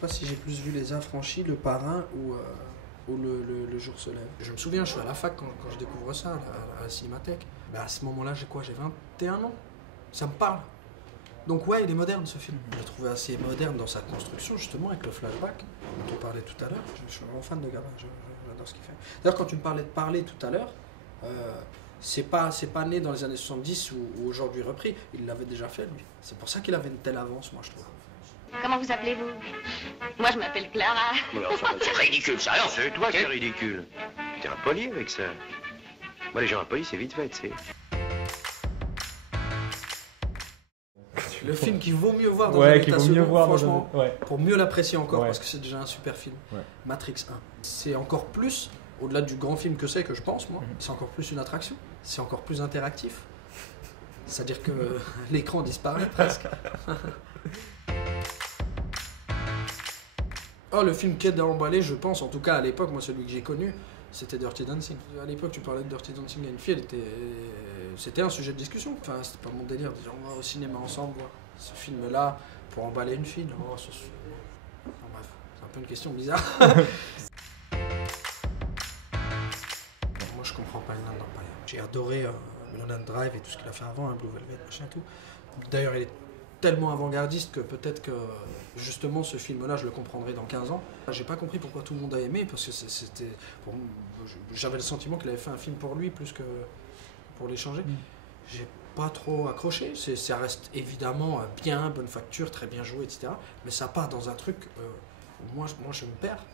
pas si j'ai plus vu Les Affranchis, Le Parrain ou le Jour se lève. Je me souviens, je suis à la fac quand je découvre ça, à la Cinémathèque. Ben, à ce moment-là, j'ai quoi? J'ai 21 ans. Ça me parle. Donc ouais, il est moderne ce film. Je l'ai trouvé assez moderne dans sa construction, justement, avec le flashback dont on parlait tout à l'heure. Je suis vraiment fan de Gabin, j'adore ce qu'il fait. D'ailleurs, quand tu me parlais de parler tout à l'heure, c'est pas né dans les années 70 ou aujourd'hui repris. Il l'avait déjà fait, lui. C'est pour ça qu'il avait une telle avance, moi, je trouve. Comment vous appelez-vous? Moi, je m'appelle Clara. C'est ridicule, ça. Non, c'est toi qui es ridicule. T'es impoli avec ça. Moi, les gens impolis, c'est vite fait, tu sais. Le film qu'il vaut mieux voir dans un état second, franchement, ouais. pour mieux l'apprécier encore, Ouais. parce que c'est déjà un super film. Ouais. Matrix 1. C'est encore plus, au-delà du grand film que c'est, que je pense, moi, c'est encore plus une attraction. C'est encore plus interactif. C'est-à-dire que l'écran disparaît presque. Oh, le film Quai d'Emballé, je pense, en tout cas à l'époque, moi celui que j'ai connu, c'était Dirty Dancing. À l'époque, tu parlais de Dirty Dancing à une fille, c'était un sujet de discussion. Enfin, c'était pas mon délire de dire on va au cinéma ensemble voir ce film-là pour emballer une fille. Non, bref, c'est un peu une question bizarre. Moi, je comprends pas Inland Empire. J'ai adoré Mulholland Drive et tout ce qu'il a fait avant, Blue Velvet, machin tout. D'ailleurs, il est tellement avant-gardiste que peut-être que justement ce film-là, je le comprendrai dans 15 ans. J'ai pas compris pourquoi tout le monde a aimé, parce que j'avais le sentiment qu'il avait fait un film pour lui plus que pour l'échanger. J'ai pas trop accroché. Ça reste évidemment bien, bonne facture, très bien joué, etc. Mais ça part dans un truc où moi je me perds.